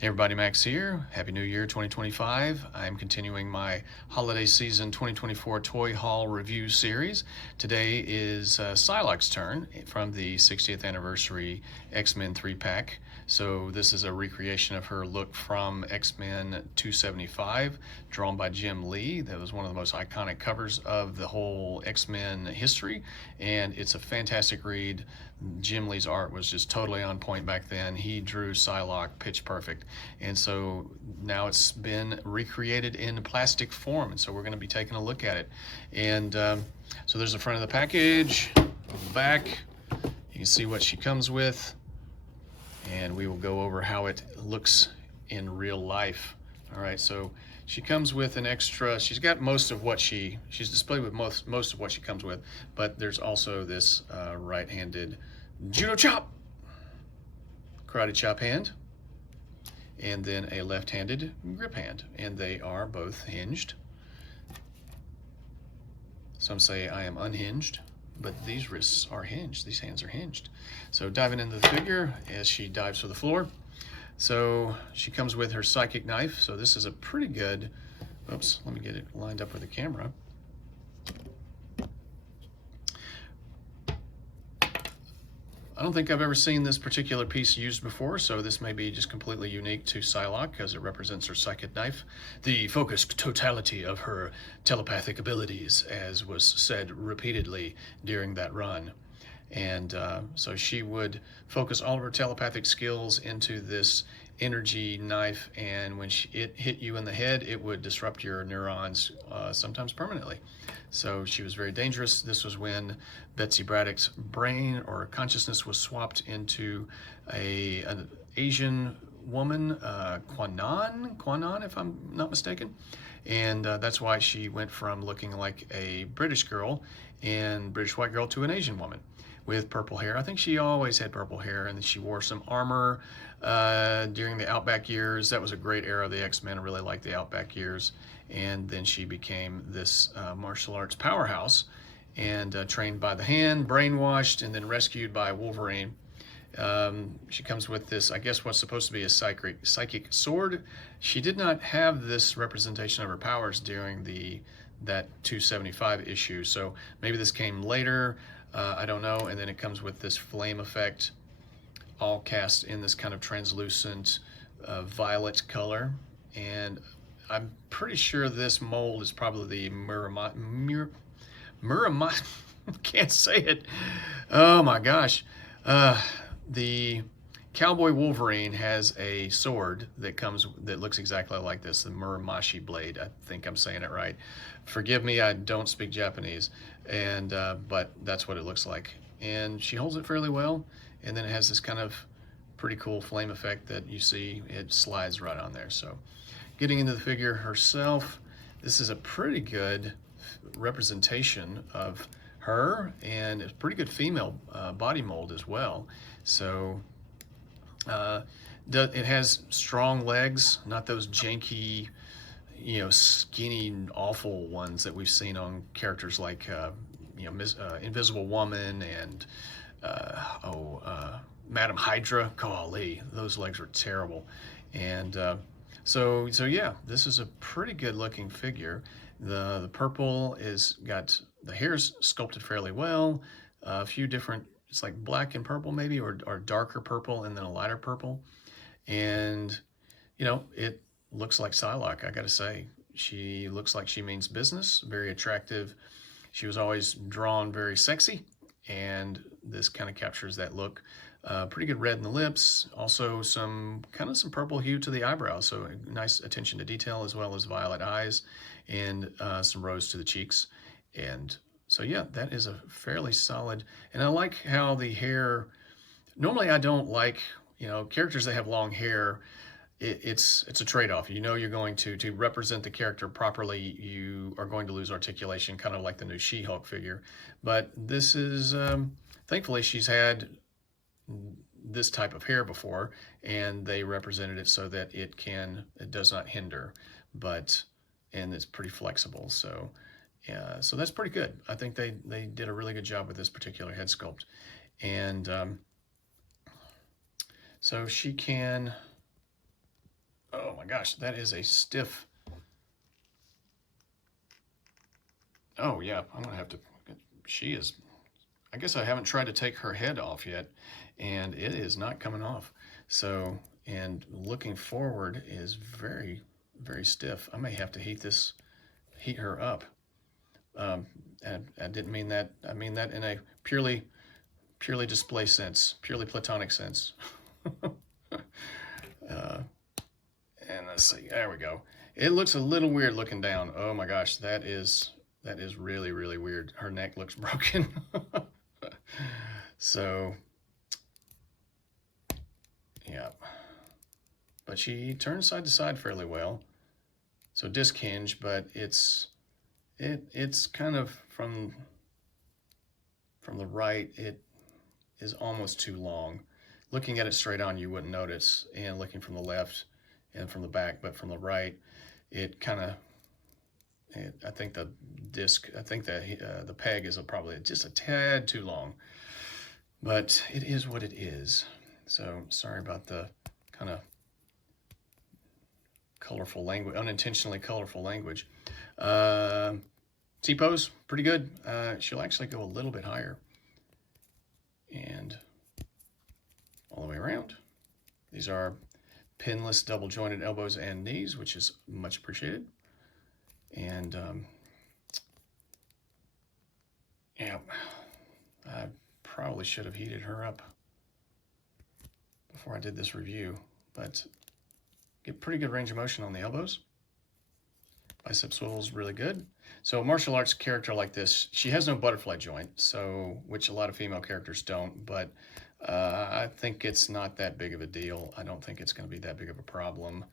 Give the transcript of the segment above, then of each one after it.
Hey everybody, Max here. Happy New Year 2025. I'm continuing my holiday season 2024 toy haul review series. Today is Psylocke's turn from the 60th anniversary X-Men 3-pack. So this is a recreation of her look from X-Men 275, drawn by Jim Lee. That was one of the most iconic covers of the whole X-Men history, and it's a fantastic read. Jim Lee's art was just totally on point back then. He drew Psylocke pitch perfect. And so now it's been recreated in plastic form. And so we're going to be taking a look at it. And so there's the front of the package, the back. You can see what she comes with. And we will go over how it looks in real life. All right, so she comes with an extra, she's got most of what she's displayed with most of what she comes with, but there's also this right-handed judo chop, karate chop hand, and then a left-handed grip hand, and they are both hinged. Some say I am unhinged, but these wrists are hinged, these hands are hinged. So diving into the figure as she dives for the floor. So she comes with her psychic knife. So this is a pretty good, oops, let me get it lined up with the camera. I don't think I've ever seen this particular piece used before, so this may be just completely unique to Psylocke because it represents her psychic knife, the focused totality of her telepathic abilities, as was said repeatedly during that run. And so she would focus all of her telepathic skills into this energy knife, and when it hit you in the head, it would disrupt your neurons, sometimes permanently. So she was very dangerous. This was when Betsy Braddock's brain or consciousness was swapped into an Asian woman, Kwanan, if I'm not mistaken. And that's why she went from looking like a British girl and British white girl to an Asian woman with purple hair. I think she always had purple hair, and she wore some armor during the Outback years. That was a great era of the X-Men. I really liked the Outback years. And then she became this martial arts powerhouse and trained by the hand, brainwashed, and then rescued by Wolverine. She comes with this, I guess what's supposed to be a psychic sword. She did not have this representation of her powers during that 275 issue, so maybe this came later. I don't know. And then it comes with this flame effect, all cast in this kind of translucent violet color. And I'm pretty sure this mold is probably the Muramasa. Can't say it. Oh my gosh. The Cowboy Wolverine has a sword that looks exactly like this, the Muramasa blade. I think I'm saying it right. Forgive me, I don't speak Japanese, and but that's what it looks like. And she holds it fairly well, and then it has this kind of pretty cool flame effect that you see. It slides right on there. So getting into the figure herself, this is a pretty good representation of her, and it's pretty good female body mold as well. So it has strong legs, not those janky, skinny, awful ones that we've seen on characters like, Invisible Woman and, Madam Hydra. Golly, those legs were terrible. And so yeah, this is a pretty good looking figure. The purple got the hair's sculpted fairly well. A few different, it's like black and purple maybe, or darker purple and then a lighter purple. And, it looks like Psylocke, I gotta say. She looks like she means business, very attractive. She was always drawn very sexy, and this kind of captures that look. Pretty good red in the lips, also some purple hue to the eyebrows, so nice attention to detail, as well as violet eyes and some rose to the cheeks. And so yeah, that is a fairly solid, and I like how the hair, normally I don't like, characters that have long hair. It's a trade-off. You're going to represent the character properly, you are going to lose articulation, kind of like the new She-Hulk figure. But this is, thankfully she's had this type of hair before, and they represented it so that it does not hinder, and it's pretty flexible. So yeah, so that's pretty good. I think they did a really good job with this particular head sculpt. And so she can gosh, that is a stiff. Oh yeah, I'm gonna have to, she is, I guess I haven't tried to take her head off yet, and it is not coming off. So, and looking forward is very, very stiff. I may have to heat her up. And I didn't mean that. I mean that in a purely display sense, purely platonic sense. And let's see, there we go. It looks a little weird looking down. Oh my gosh, that is really, really weird. Her neck looks broken. So, yeah. But she turns side to side fairly well. So disc hinge, but it's kind of from the right, it is almost too long. Looking at it straight on, you wouldn't notice, and looking from the left and from the back, but from the right, it kind of, I think the disc, I think that the peg is probably just a tad too long, but it is what it is. So sorry about the kind of colorful language, unintentionally colorful language. T-pose, pretty good. She'll actually go a little bit higher. And all the way around. These are pinless double jointed elbows and knees, which is much appreciated. And yeah, I probably should have heated her up before I did this review, but get pretty good range of motion on the elbows. Bicep swivel's really good. So a martial arts character like this, she has no butterfly joint, so which a lot of female characters don't, but I think it's not that big of a deal. I don't think it's going to be that big of a problem,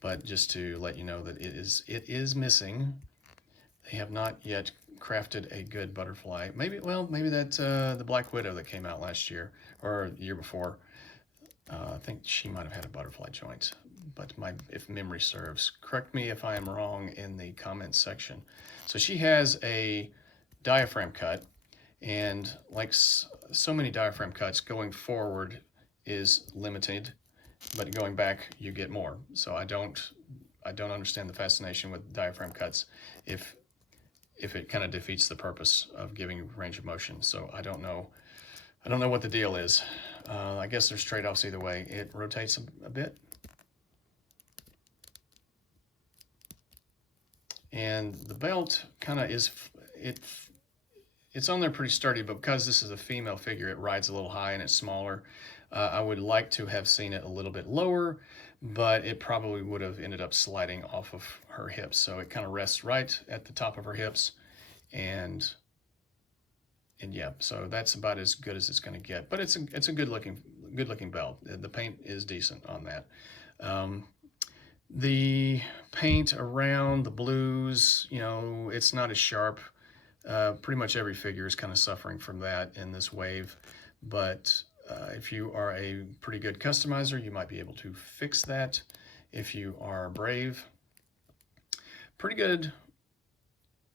but just to let you know that it is missing. They have not yet crafted a good butterfly. Maybe that the Black Widow that came out last year or the year before, I think she might have had a butterfly joint, but if memory serves, correct me if I am wrong in the comments section. So she has a diaphragm cut, and like so many diaphragm cuts, going forward is limited, but going back you get more. So I don't understand the fascination with diaphragm cuts if it kind of defeats the purpose of giving range of motion. So I don't know what the deal is. I guess there's trade-offs either way. It rotates a bit. And the belt kind of is, it's on there pretty sturdy, but because this is a female figure, it rides a little high and it's smaller. I would like to have seen it a little bit lower, but it probably would have ended up sliding off of her hips. So it kind of rests right at the top of her hips, and yeah, so that's about as good as it's going to get. But it's a good looking belt. The paint is decent on that. The paint around the blues, it's not as sharp. Pretty much every figure is kind of suffering from that in this wave, but if you are a pretty good customizer, you might be able to fix that if you are brave. Pretty good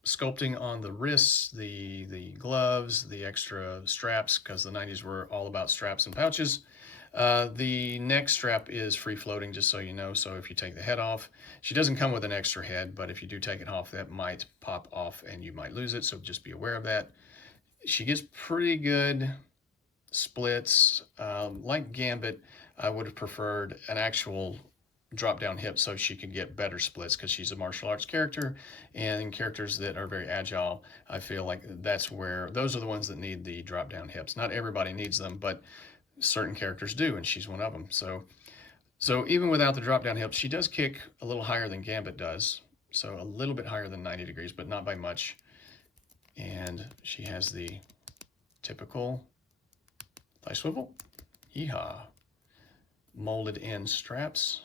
sculpting on the wrists, the gloves, the extra straps, because the 90s were all about straps and pouches. The neck strap is free floating, just so you know. So if you take the head off, she doesn't come with an extra head, but if you do take it off, that might pop off and you might lose it. So just be aware of that. She gets pretty good splits. Like Gambit, I would have preferred an actual drop down hip so she could get better splits, because she's a martial arts character, and in characters that are very agile, I feel like those are the ones that need the drop down hips. Not everybody needs them, but certain characters do, and she's one of them. So even without the drop down hips, she does kick a little higher than Gambit does, so a little bit higher than 90 degrees, but not by much. And she has the typical thigh swivel, yeehaw, molded in straps.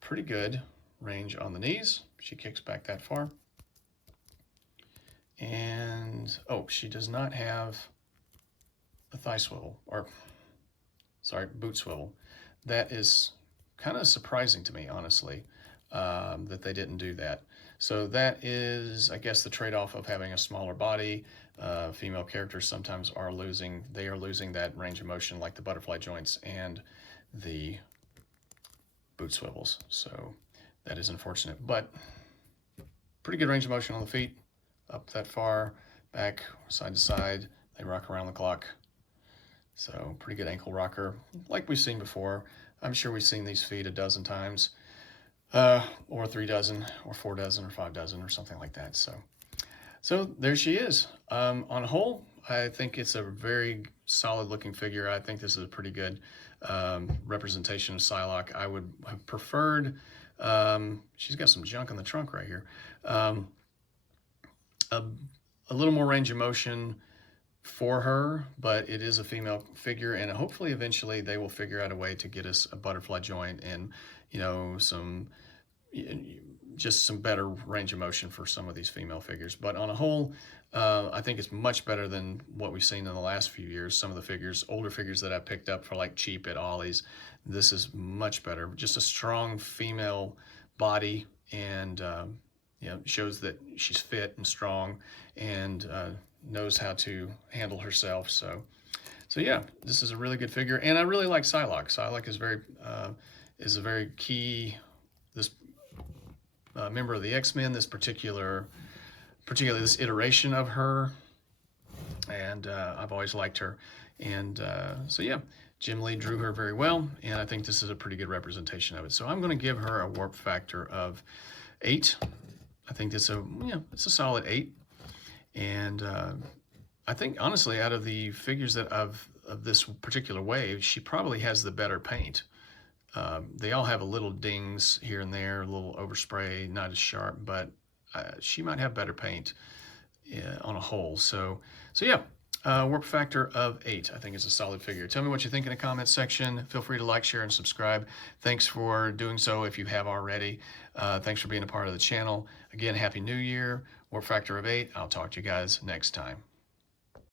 Pretty good range on the knees. She kicks back that far. And she does not have a thigh swivel, or sorry, boot swivel. That is kind of surprising to me, honestly, that they didn't do that. So that is, I guess, the trade-off of having a smaller body. Female characters sometimes are losing that range of motion, like the butterfly joints and the boot swivels. So that is unfortunate, but pretty good range of motion on the feet, up that far, back, side to side. They rock around the clock. So pretty good ankle rocker, like we've seen before. I'm sure we've seen these feet a dozen times, or 3 dozen, or 4 dozen, or 5 dozen, or something like that. So there she is. On a whole, I think it's a very solid looking figure. I think this is a pretty good representation of Psylocke. I would have preferred, she's got some junk on the trunk right here, a little more range of motion for her, but it is a female figure, and hopefully eventually they will figure out a way to get us a butterfly joint and, you know, just some better range of motion for some of these female figures. But on a whole, I think it's much better than what we've seen in the last few years. Some of the figures, older figures that I picked up for like cheap at Ollie's, this is much better. Just a strong female body, and you know, shows that she's fit and strong and knows how to handle herself. So yeah, this is a really good figure, and I really like Psylocke. Psylocke is a very key member of the X-Men. Particularly this iteration of her, and I've always liked her. And so yeah, Jim Lee drew her very well, and I think this is a pretty good representation of it. So I'm going to give her a warp factor of 8. I think it's a solid 8. And I think, honestly, out of the figures of this particular wave, she probably has the better paint. They all have a little dings here and there, a little overspray, not as sharp, but she might have better paint on a whole. So yeah, warp factor of 8. I think it's a solid figure. Tell me what you think in the comments section. Feel free to like, share, and subscribe. Thanks for doing so if you have already. Thanks for being a part of the channel. Again, Happy New Year. Warp factor of 8. I'll talk to you guys next time.